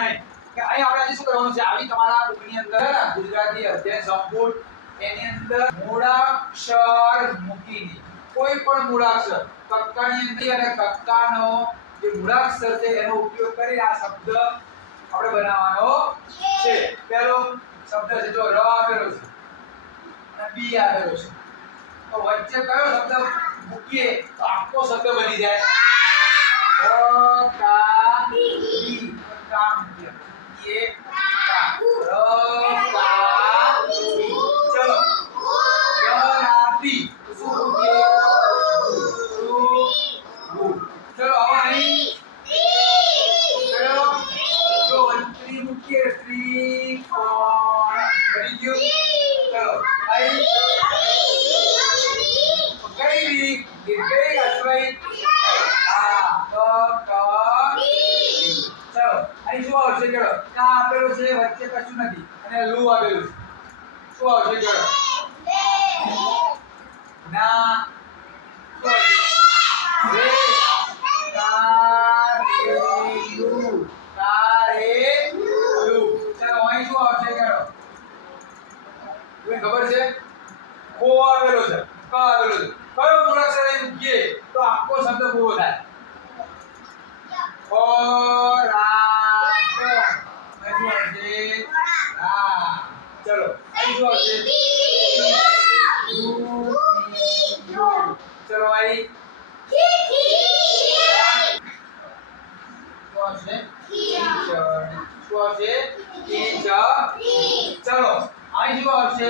નહીં કે અહીં આપણે આજે શું કરવાનું છે? આવી તમારા બુકની અંદર ગુજરાતી અધ્યાય સંપૂર્ણ એની અંદર મૂળાક્ષર મૂકીને, કોઈ પણ મૂળાક્ષર, કક્કાની અંદર અને કક્કાનો જે મૂળાક્ષર છે, એનો ઉપયોગ કરી આ શબ્દ આપણે બનાવવાનો છે. પહેલો શબ્દ છે જો ર આવેલો છે અને બી આવેલો છે. તો વચ્ચે કયો શબ્દ મૂકીએ તો આખો શબ્દ બની જાય. કા મૂકીએ ત્રિકોણ બની ગયું ચલો અહીં કઈ રીત દીર્ઘઈ અશ્વઈ આ તો તો ચલો અહીં શું આવશે ચલો કા આપેલું છે વચ્ચે કશું નથી અને લુ આપેલું છે શું આવશે ચલો ના શું આવશે કો આપેલો છે ક આપેલો છે કયો મૂળાક્ષર અહીં મૂકીએ તો આખો શબ્દ પૂરો થાય ખોરાક અહીં શું આવશે હા ચલો અહીં શું આવશે યુ, યુ. ચલો અહીં શું આવશે કીચડ. શું આવશે કીચડ. ચલો અહીં શું આવશે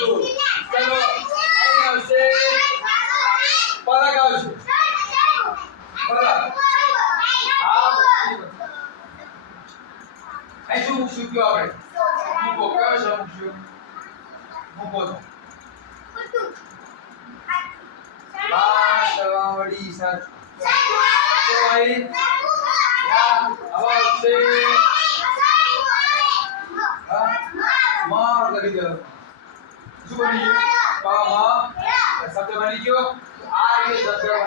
કાગડુ ચલો શું મૂકશું કયો આપણે મૂકો તો વાસળી સાચું તો અહીં શું બની ગયું શબ્દ બની ગયો આ રીતે શબ્દ